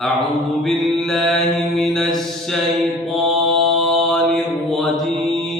أعوذ بالله من الشيطان الرجيم.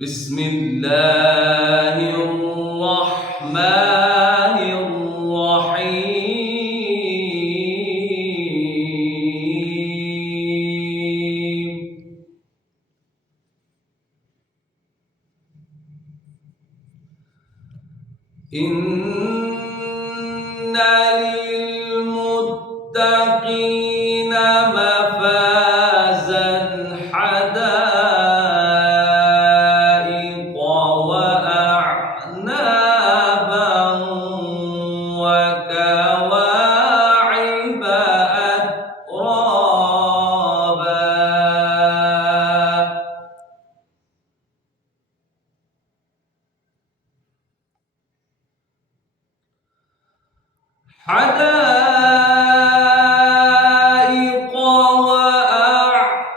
بسم الله الرحمن الرحيم. إن للمتقين مفازا حدائق وأعنابا وكواعب أترابا. حدائق وأعنابا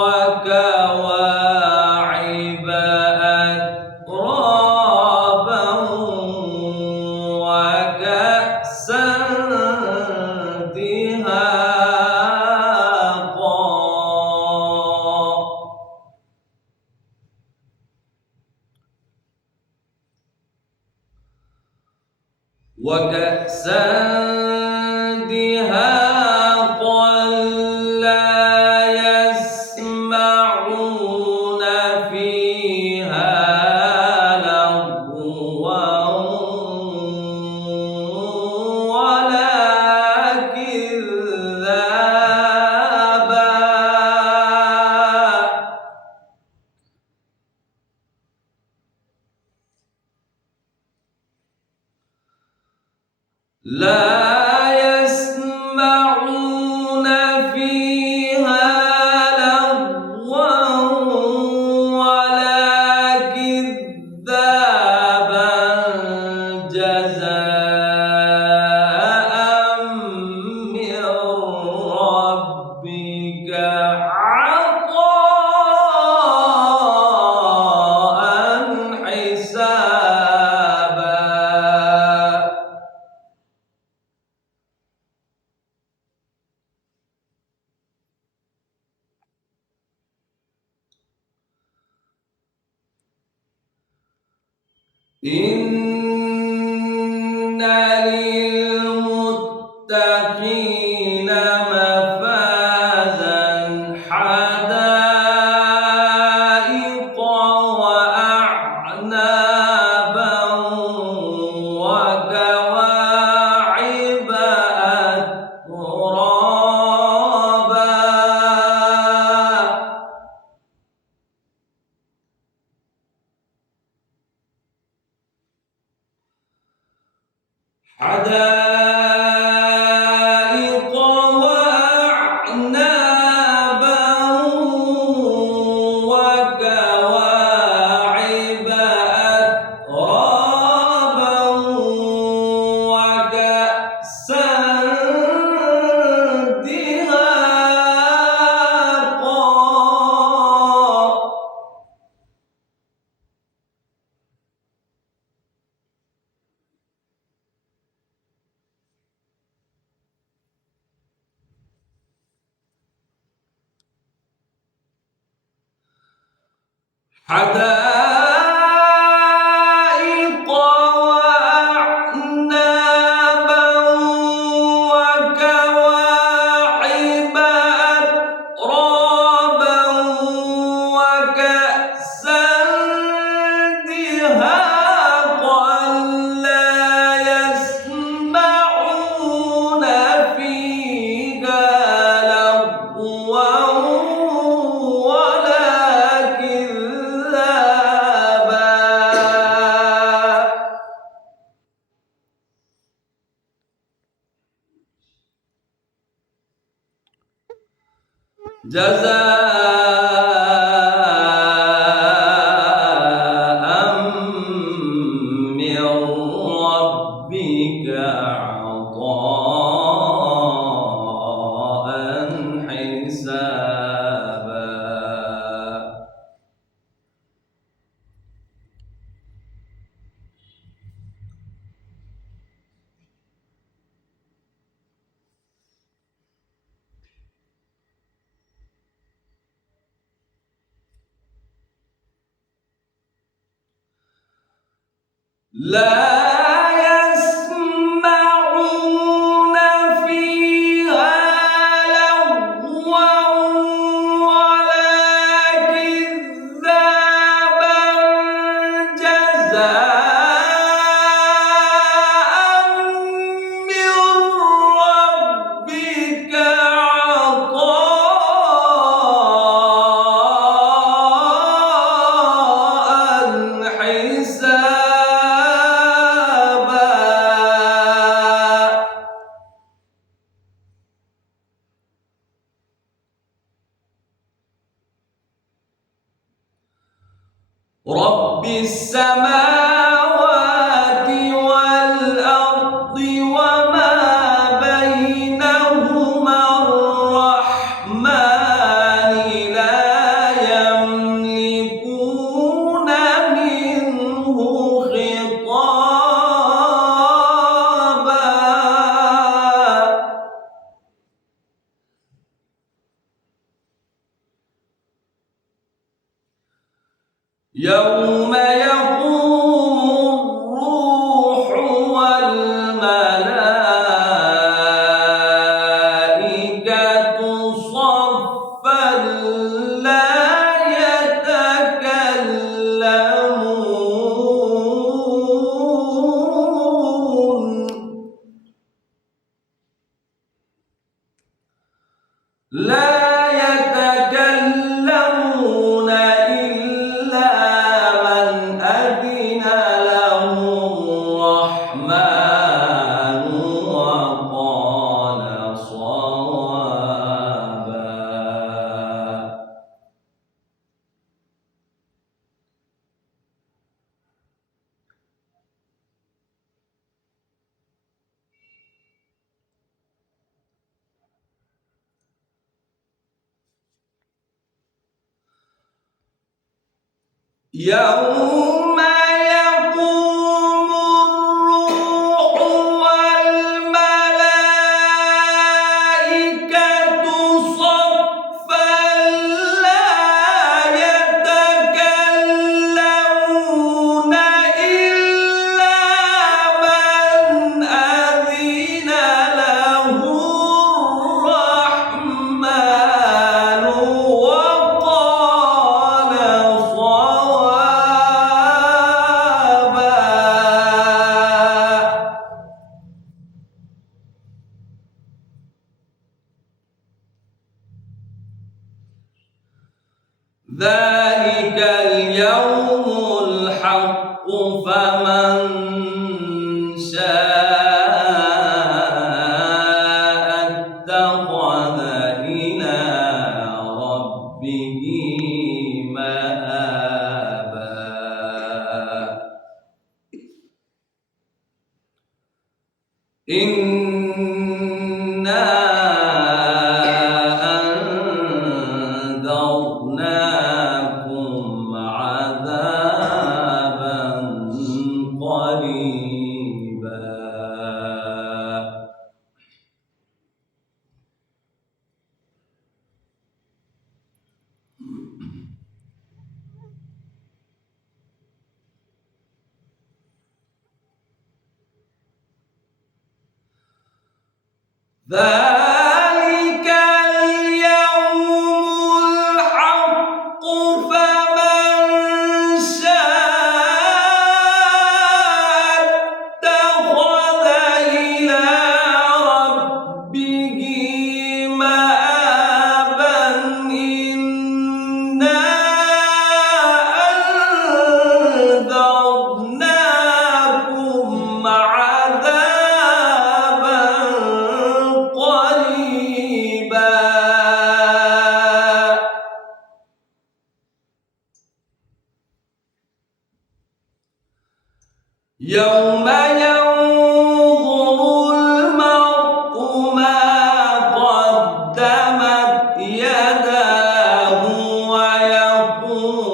وكواعب أترابا وكأسا دهاقا. وكأسا دهاقا لا يسمعون فيها لغوا ولا كذابا. لا يسمعون فيها لغوا ولا كذابا جزاء من ربك عطاء حسابا. إن للمتقين مفازا حدائق وأعنابا وكواعب أترابا. حدائق وأعنابا وكواعب أترابا وكأسا دهاقا. حدائق وأعنابا وكواعب أترابا وكأسا دهاقا لا يسمعون فيها لغوا ولا كذابا. جزاء من ربك عطاء حسابا. لا يسمعون فيها لغوا ولا كذابا جزاء من ربك عطاء حسابا. رب السماوات والأرض وما بينهما الرحمن لا يملكون منه خطابا. يوم يقوم الروح والملائكة صفا لا يتكلمون إلا من أذن له الرحمن وقال صوابا. يوم يقوم الروح والملائكة صفا لا يتكلمون إلا من أذن له الرحمن وقال صوابا. ذلك اليوم الحق فمن شاء اتخذ إلى ربه مآبا. إنا أنذرناكم عذابا قريبا. ذلك اليوم الحق فمن شاء اتخذ إلى ربه مآبا. إنا أنذرناكم عذابا قريبا. يوم ينظر المرء ما قدمت يداه ويقول